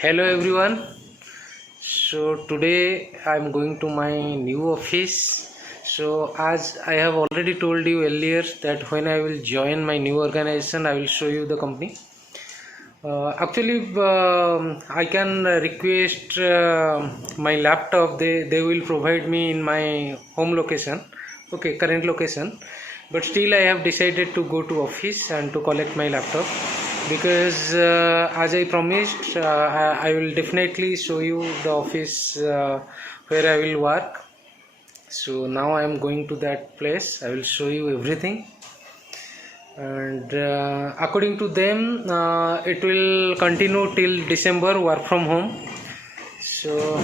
Hello everyone. So today I'm going to my new office. So as I have already told you earlier that when I will join my new organization, I will show you the company. Actually, I can request my laptop. They will provide me in my home location. Okay, current location. But still, I have decided to go to office and to collect my laptop because as I promised, I will definitely show you the office where I will work. So now I am going to that place. I will show you everything, and according to them it will continue till December work from home. So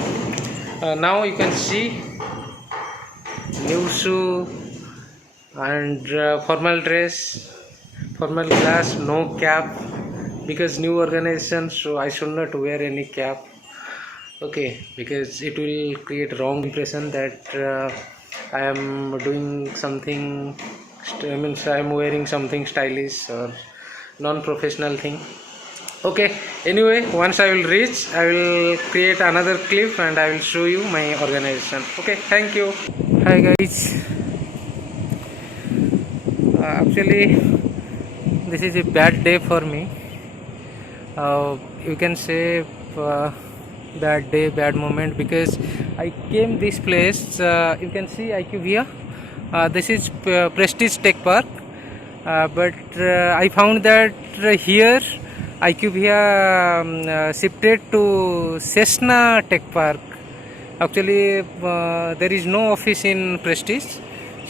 now you can see new shoe and formal dress, formal class, no cap because new organization, so I should not wear any cap. Okay, because it will create wrong impression that I am doing something means I am wearing something stylish or non-professional thing. Okay, anyway, once I will reach, I will create another clip and I will show you my organization. Okay, thank you. Hi guys. Actually, this is a bad day for me. You can say bad day, bad moment, because I came this place. You can see IQVIA. This is Prestige Tech Park, but I found that here IQVIA shifted to Cessna Tech Park. Actually, there is no office in Prestige,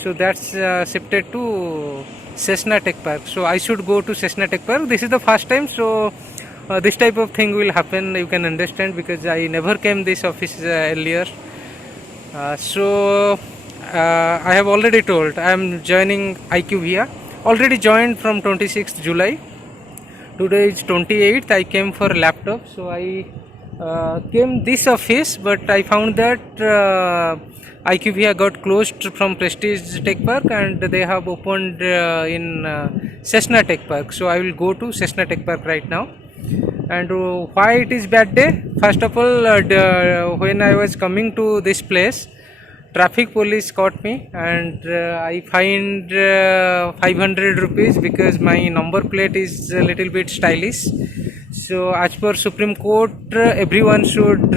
so that's shifted to Cessna Tech Park. So I should go to Cessna Tech Park. This is the first time, so this type of thing will happen. You can understand because I never came this office earlier. I have already told I am joining IQVIA. Already joined from 26th July. Today is 28th. I came for laptop, so I came this office, but I found that IQVIA got closed from Prestige Tech Park and they have opened in Cessna Tech Park. So I will go to Cessna Tech Park right now. And why it is bad day? First of all, when I was coming to this place, traffic police caught me and I fined 500 rupees because my number plate is a little bit stylish. So as per Supreme Court, everyone should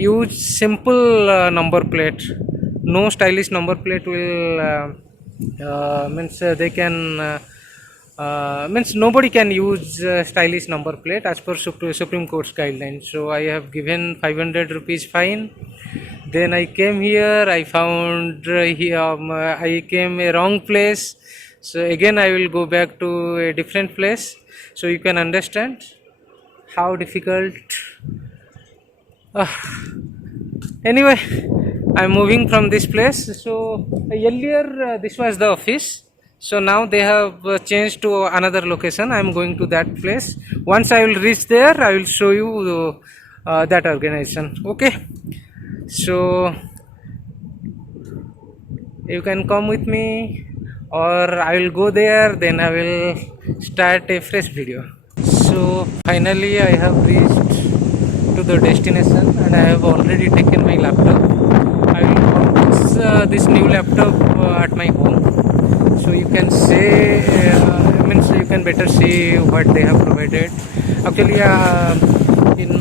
use simple number plate. No stylish number plate will means they can means nobody can use stylish number plate as per Supreme Court's guidelines. So I have given 500 rupees fine. Then I came here. I found I came a wrong place. So again I will go back to a different place. So you can understand how difficult. Uh, anyway, I'm moving from this place. So earlier this was the office. So now they have changed to another location. I'm going to that place. Once I will reach there, I will show you that organization. Okay. So you can come with me, or I will go there, then I will start a fresh video. So finally I have reached to the destination and I have already taken my laptop. I will unbox this new laptop at my home. So you can say means you can better see what they have provided. Actually in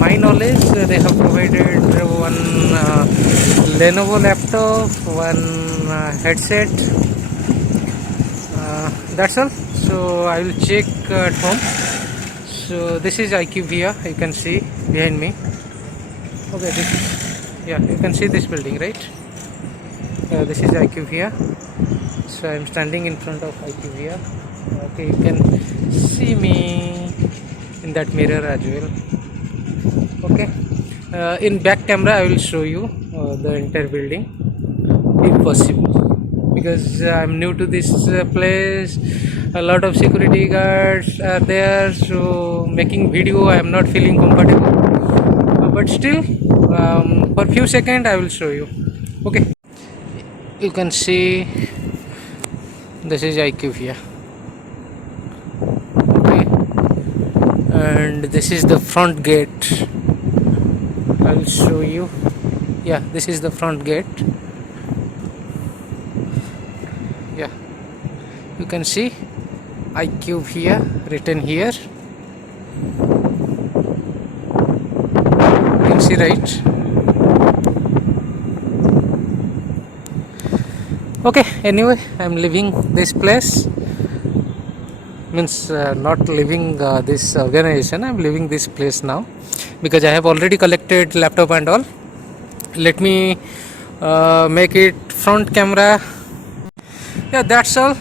my knowledge they have provided one Lenovo laptop, one headset, that's all. So I will check at home. So this is IQVIA, you can see behind me. Okay, this is, yeah, you can see this building, right? This is IQVIA. So I am standing in front of IQVIA. Okay, you can see me in that mirror as well. Okay, in back camera I will show you the entire building if possible, because I'm new to this place. A lot of security guards are there, so making video I am not feeling comfortable, but still for few seconds I will show you. Okay, you can see this is IQVIA. Okay, and and this is the front gate. I'll show you. Yeah, this is the front gate. Yeah, you can see iCube here, written here. You can see, right? Okay, anyway, I'm leaving this place. Means not leaving this organization, I'm leaving this place now because I have already collected laptop and all. Let me make it front camera. Yeah, that's all.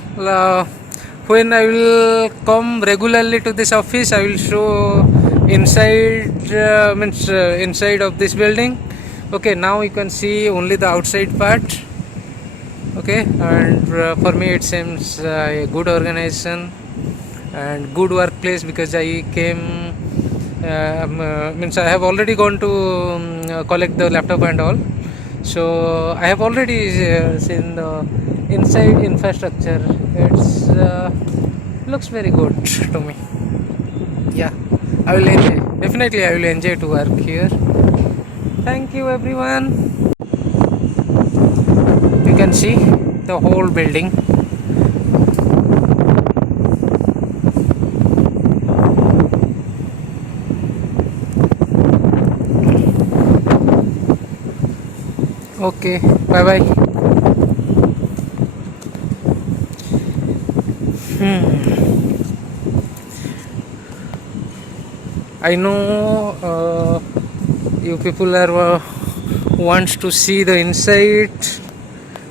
When I will come regularly to this office, I will show inside inside of this building. Okay, now you can see only the outside part. Okay, and for me it seems a good organization and good workplace because I came I have already gone to collect the laptop and all, so I have already seen the inside infrastructure. It's looks very good to me. Yeah, I will enjoy, definitely I will enjoy to work here. Thank you everyone. You can see the whole building. Okay, bye bye. I know you people are wants to see the inside,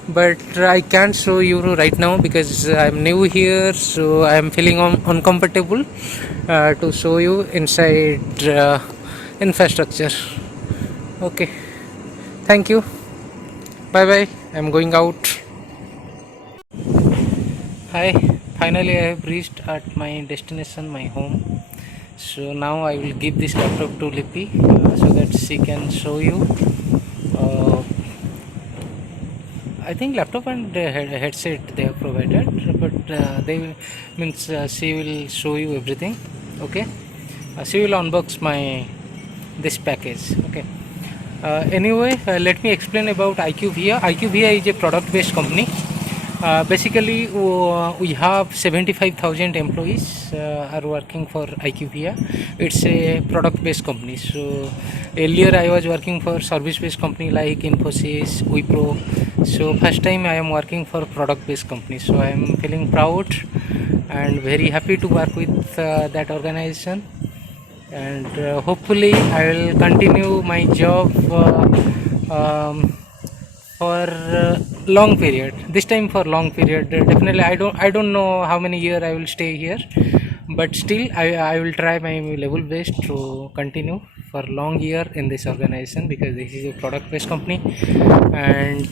but I can't show you right now because I'm new here, so I'm feeling uncomfortable to show you inside infrastructure. Okay, thank you. Bye bye. I'm going out. Hi, finally I have reached at my destination, my home. So now I will give this laptop to Lippy so that she can show you. I think laptop and headset they have provided, but they means she will show you everything. Okay, she will unbox my this package. Okay. Anyway, let me explain about IQVIA. IQVIA is a product-based company. Basically, we have 75,000 employees are working for IQVIA. It's a product-based company. So earlier I was working for service-based company like Infosys, Wipro. So first time I am working for product-based company. So I am feeling proud and very happy to work with that organization. And hopefully I will continue my job for long period, this time for long period. Definitely I don't know how many years I will stay here, but still I will try my level best to continue for long year in this organization because this is a product based company. And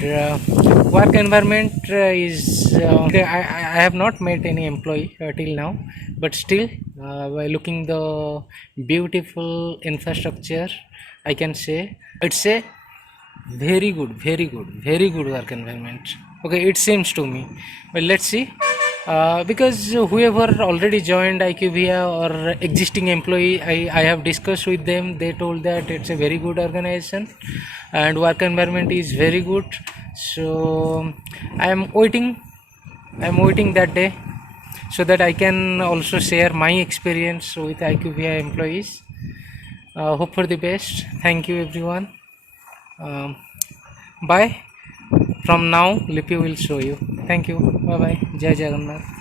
work environment is I have not met any employee till now, but still by looking the beautiful infrastructure, I can say it's a very good work environment. Okay, it seems to me. Well, let's see. Because whoever already joined IQVIA or existing employee, I have discussed with them. They told that it's a very good organization and work environment is very good. So I am waiting that day so that I can also share my experience with IQVIA employees. Hope for the best. Thank you everyone. Bye. From now Lippy will show you. Thank you. Bye bye. Jai Jagannath.